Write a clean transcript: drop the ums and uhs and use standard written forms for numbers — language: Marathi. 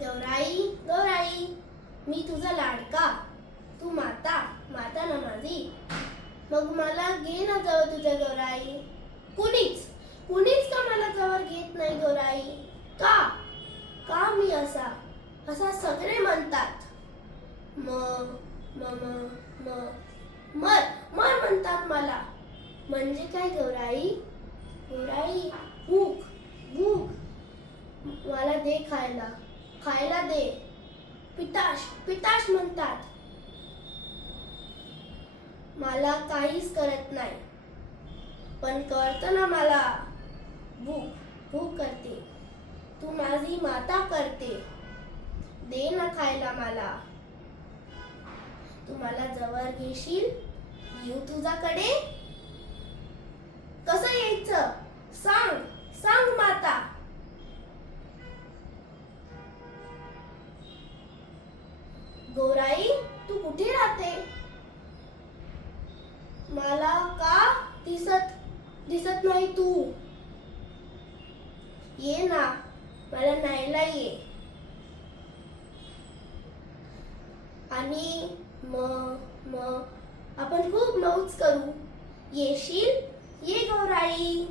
गौराई गौराई, मी तुझा लाडका, तू माता माता ना माझी, मग मला घे ना जवळ तुझ्या गौराई. कुणीच कुणीच का मला जवळ घेत नाही गौराई. का का मी असा असा सगळे म्हणतात. म म म म मर मर म्हणतात मला. म्हणजे काय गौराई? गौराई, भूक भूक, मला दे खायला, खायला दे. पिताश पिताश म्हणतात. मला काहीच करत नाही, पण कळतं ना मला. भूक भूक करते, तू माझी माता करते. दे ना खायला मला. तू मला जवळ घेशील, येऊ तुझ्याकडे. कसं यायचं सांग सांग माता. गौराई, तू कुठे राहते? मला का दिसत दिसत नाही तू. ये ना, मला न्यायला ये. आणि मग आपण खूप मौज करू. येशील? ये गौराई.